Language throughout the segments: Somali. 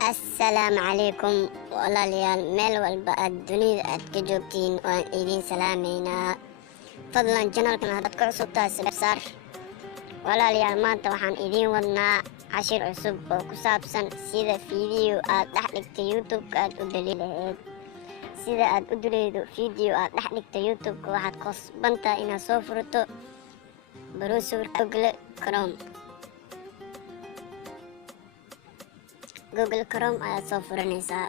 Assalaamu calaykum walaalayaal meel walba aad dunida aad ka joogtiin waan idin salaameynaa. Fadlan channelkan haddaad ku cusub tahay subscribe. Walaalayaal maanta waxaan idin wadnaa cashir cusub oo ku saabsan sida video aad dhex dhigtay YouTube aad u dhali lahayd. Sida aad u dhalido video aad dhex dhigtay YouTube waxaad qasbantaa inaad soo furto browser Google Chrome ayaad soo furanaysaa.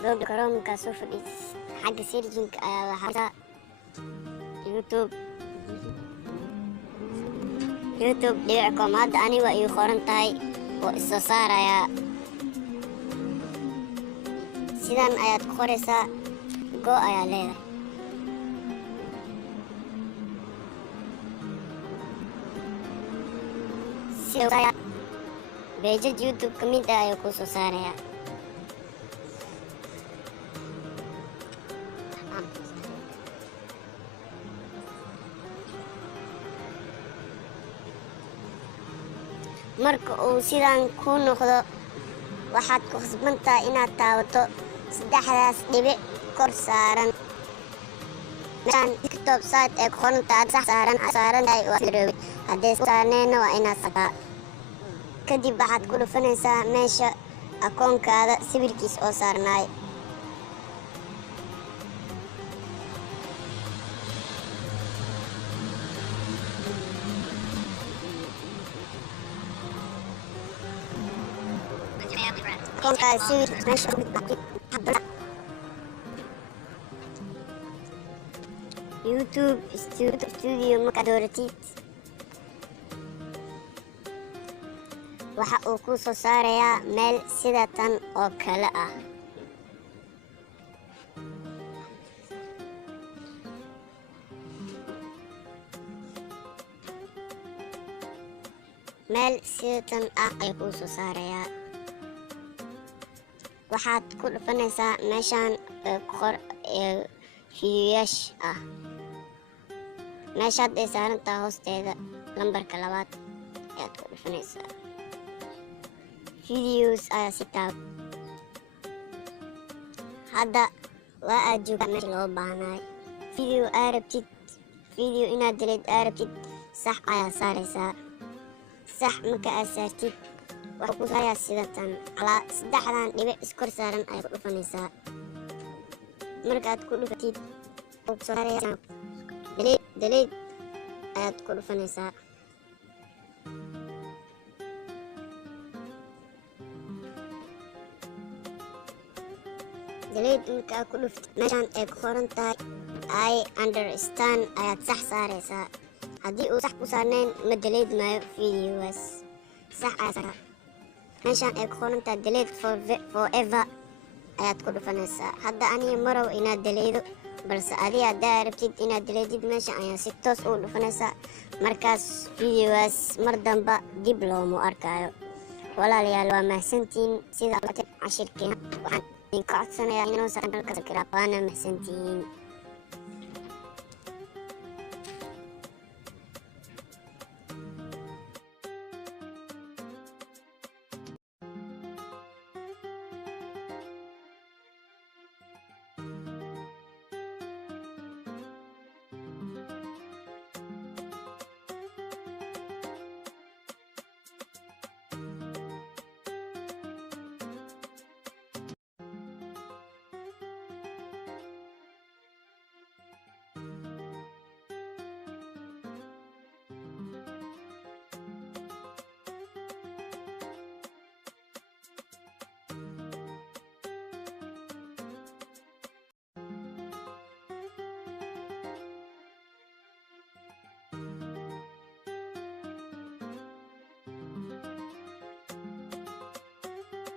Google Chrome ka soo fadhis xagga searching ayaa waxaa youtube.com hadda aniga ii qoran tahay oo isoo saaraya. Sidan ayaad ku qoraysaa go ayaa leedahay. Page YouTube ka mid ah ayuu ku soo saaraya. Marka uu sidan ku noqdo waxaad ku khasbantaa inaad taabato saddexdaas dhibic kor saaran meeshaan desktop site ee qorantaad sax saaran tahay waa fiiroobi haddii saarneena waa inaad sataa. Kadib waxaad ku dhufanaysaa meesha akoonkaada sawirkiis oo saarnaay. YouTube Studio markaad dooratid waxa uu ku soo saarayaa meel sida tan oo kale ah. Meel sida tan ah ayuu ku soo saarayaa. Waxaad ku dhufanaysaa meeshaan qor fiidiyoyaasha ah. Meeshaad ay saaran tahay hoosteeda lambarka 2 ayaad ku dhufanaysaa. Videos ayaa si taab hadda waa aad joogtaa meesha loo baahnaay. Video inaad delete arabtid sax ayaa saaraysaa. Sax marka aad saartid waxaa ku saarayaa sida tan calaa saddexdan dhibic iskor saaran ayaad ku dhufanaysaa. Markaad ku dhufatid oo ku saarayaa delete ayaad ku dhufanaysaa. delete markaa ku dhuftid meeshaan ay ku qoran tahay I understand ayaad sax saaraysaa. haddii uu sax ku saarnayn ma delete maayo videogaas. sax ayaa saaraa. meeshaan ay ku qoran tahay delete forever ayaad ku dhufanaysaa. hadda aniga marow inaad deleedo balse adiga haddaa rabtid inaad deleedid meesha ayaa si toos u dhufanaysaa. markaas videogaas mar damba dib looma arkayo. walaalayaal waa mahadsantiin sida cashirkeena waxaan idinka codsanayaa inuu subscribe waana mahadsantiin.